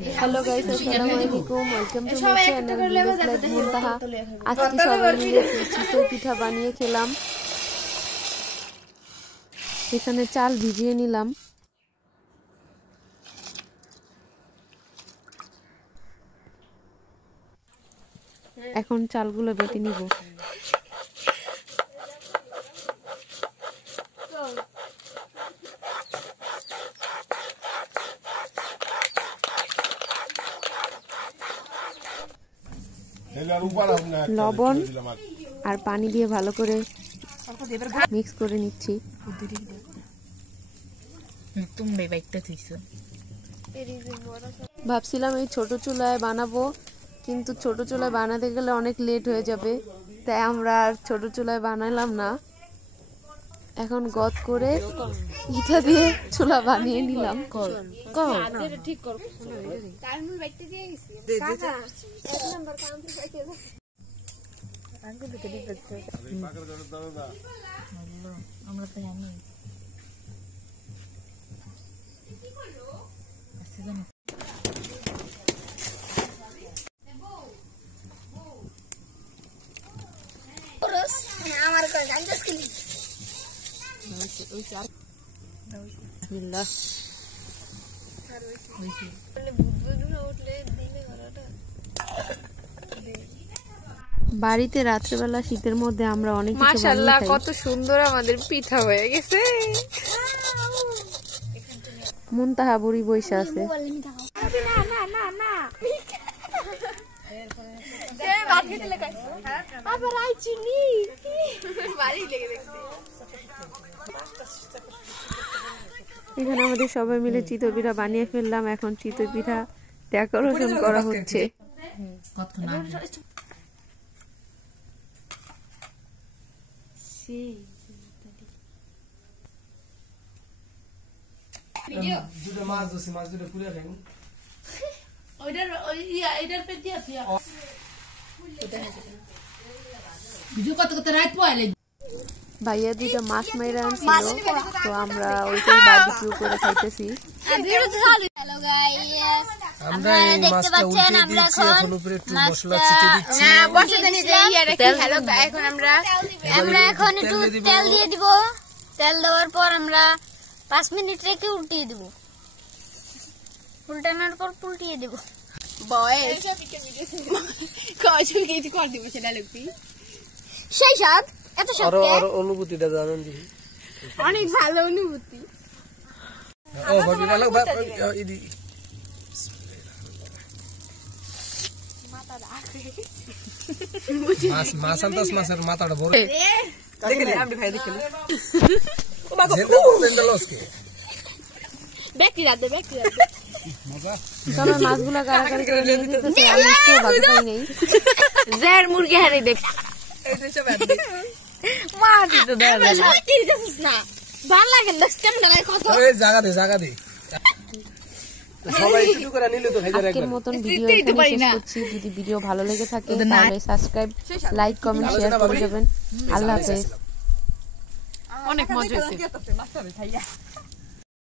Hello guys, আসসালামু আলাইকুম। Welcome to my channel village life Muntaha. আজকে সবাই মিলে চিতই পিঠা বানিয়ে খেলাম। এখানে চাল ভিজিয়ে নিলাম। এখন চালগুলো বেটে নিব। লবণ আর পানি দিয়ে ভালো করে মিক্স করে নিচ্ছি। ভাবছিলাম এই ছোট চুলায় বানাবো, কিন্তু ছোট চুলায় বানাতে গেলে অনেক লেট হয়ে যাবে, তাই আমরা আর ছোট চুলায় বানালাম না। এখন গদ করে ইটা দিয়ে চুলা বানিয়ে নিলাম। বাড়িতে রাত্রেবেলা শীতের মধ্যে আমরা অনেক কিছু মাশাআল্লাহ, কত সুন্দর আমাদের পিঠা হয়ে গেছে। মুনতাহা বুড়ি বইসা আছে। এখানে আমাদের সবাই মিলে চিতই পিঠা বানিয়ে ফেললাম। এখন চিতই পিঠা ডেকোরেশন করা হচ্ছে। ভাইয়া দুইটা মাছ মাইরা আনছিল, তো আমরা ওইটাই বারবিকিউ করে খাইতেছি। হ্যালো গাইস, আমরা দেখতে পাচ্ছেন আমরা এখন মশলা ছিটে দিচ্ছি। এখন আমরা এখন একটু তেল দিয়ে দিব। তেল দেওয়ার পর আমরা 5 মিনিট রেখে উল্টিয়ে দিব। উল্টানোর পর উল্টিয়ে দিব। সেই স্বাদ, এত স্বাদ অনুভূতিটা জানেন জি, অনেক ভালো অনুভূতি। মাছের মাথাটা বড় সবাই মাছগুলা কারাকারি করে নিয়ে দিতেছে। আমি একটু ভালো খাই নাই। জের মুরগি হারি দেখ ভাল লাগে না, কেমন লাগে কত জায়গা দে সবাই একটু করে নিলে তো খাইতে আজকের মতন ভিডিও এখানে শেষ করছি। যদি ভিডিও ভালো লেগে থাকে তাহলে সাবস্ক্রাইব, লাইক, কমেন্ট, শেয়ার করে দেবেন। আল্লাহ হাফেজ। অনেক মজা হয়েছে।